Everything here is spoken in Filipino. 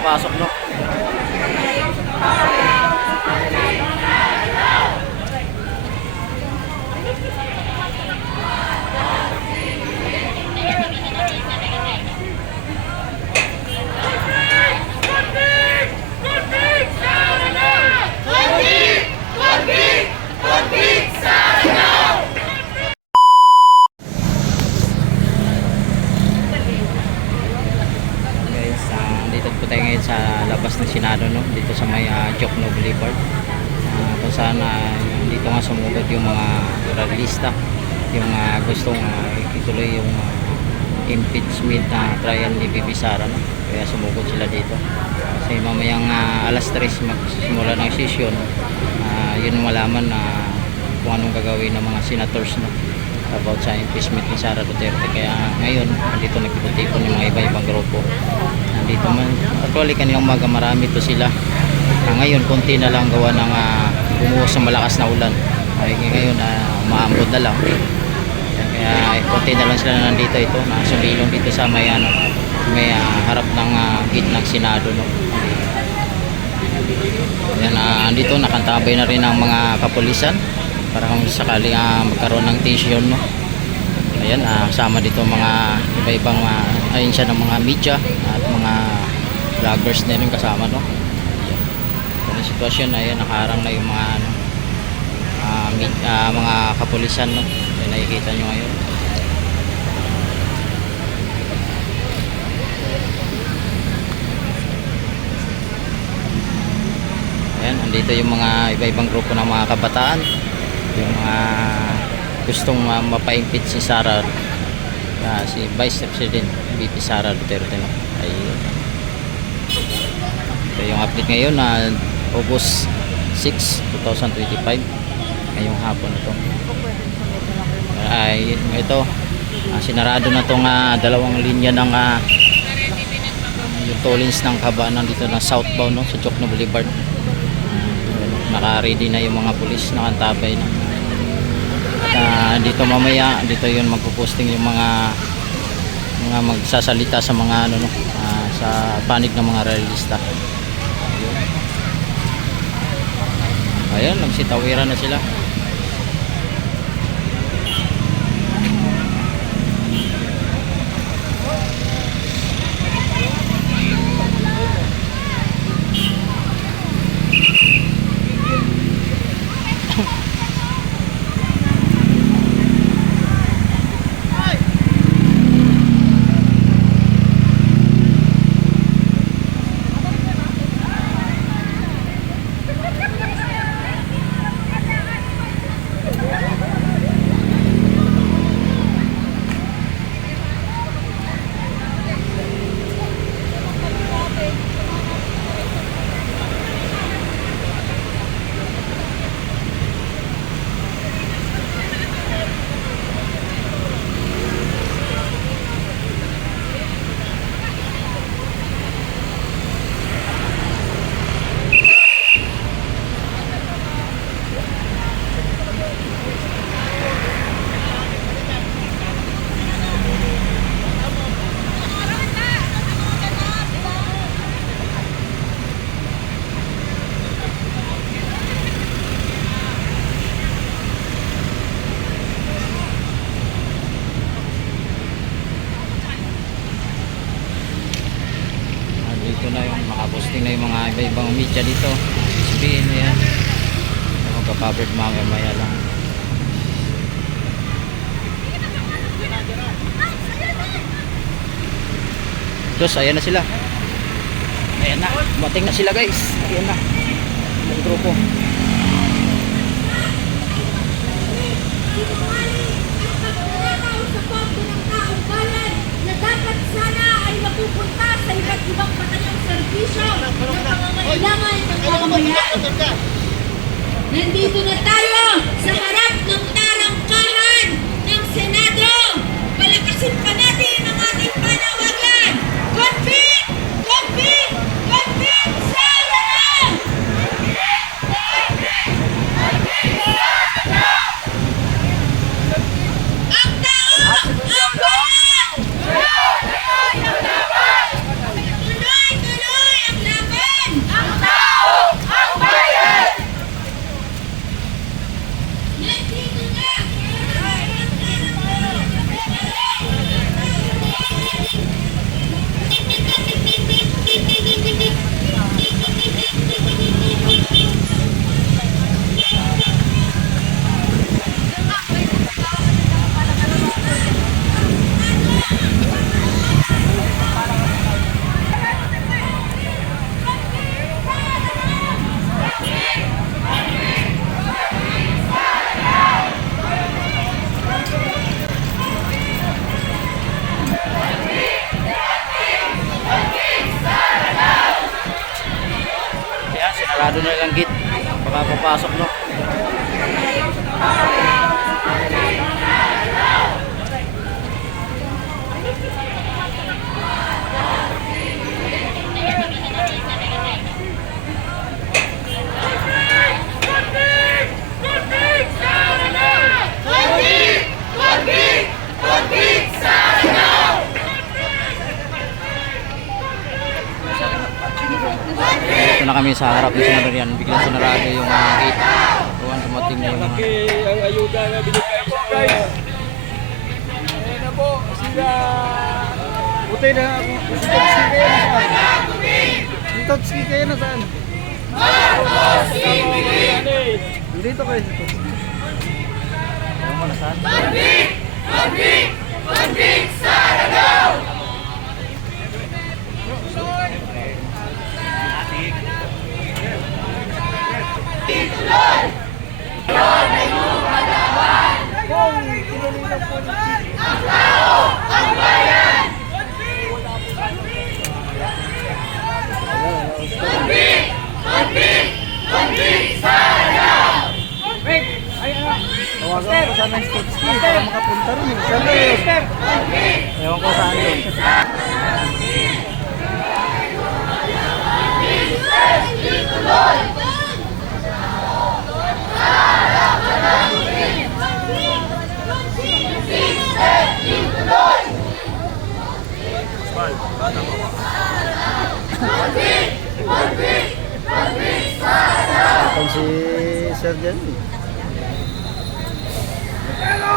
papasok, no? Tayo ngayon sa labas ng Senado, no? Dito sa may Jokno Boulevard, kung saan dito nga sumugod yung mga rallyista, yung gustong ituloy yung impeachment na trial ni Bibi Sara, no? Kaya sumugod sila dito kasi mamayang alas 3 magsimula ng session. Yun malaman na kung anong gagawin ng mga senators, no? About sa impeachment ni Sara Duterte. Kaya ngayon dito nagtitipon yung mga iba-ibang grupo dito man. Actually kanilang umaga marami to sila. Ngayon konti na lang gawa ng bumuhos sa malakas na ulan. Ngayon umaambod na lang. Kaya konti na lang sila na nandito. Ito sumilong dito sa may may harap ng gate ng Senado, no? Yan, andito nakantabay na rin ang mga kapulisan para kung sakali magkaroon ng tension, no? Ayan, kasama dito mga iba-ibang ahensya ng mga media at mga vloggers na rin kasama, no? Ito na sitwasyon. Ayan, nakaharang na yung mga mga kapulisan, no? Ayan, nakikita nyo ngayon. Ayan, andito yung mga iba-ibang grupo ng mga kabataan, yung mga gustong mapa-impeach si Sara, si Vice President VP Sara Duterte, no? Ayun. Ito yung update ngayon na August 6, 2025, ngayong hapon ito. Ay, ito sinarado na tong dalawang linya ng yung tollings ng kabanan dito na southbound, no? Sa Jokno Boulevard. Naka-ready na yung mga pulis, nakantabay na. At dito mamaya, dito yun magpo-posting yung mga magsasalita sa mga sa panig ng mga realista. Ayun, nagsitawiran na sila. Na yung makaposting na yung mga iba-ibang media dito. SBN yan. Magka-covered mamaya lang. Terus ayan na sila. Ayan na. Dumating na sila, guys. Ayan na. Yung grupo. Pupunta sa iba't ibang patayang serbisyo ng pangangailangan ng mamamayan. Nandito na tayo sa harap ng tarangkahan ng Senado. Palakasin pa natin ang ating panawagan. Convict! Convict! Convict! Sara! papasok, no? Ito na kami sa harap ng senador yan. Biglang sinarado yung gate. Doon dumating na yung mga... Ang ayuda na binigay sa guys. Ayan na po, sila. Buti na ako. Totski kayo na saan? Dito kayo sa Totski. Ayaw mo na saan? Tawagan ko sana yung Totski para makapunta rin. Ewan ko saan yun. Ito si Sir Jan. Pero,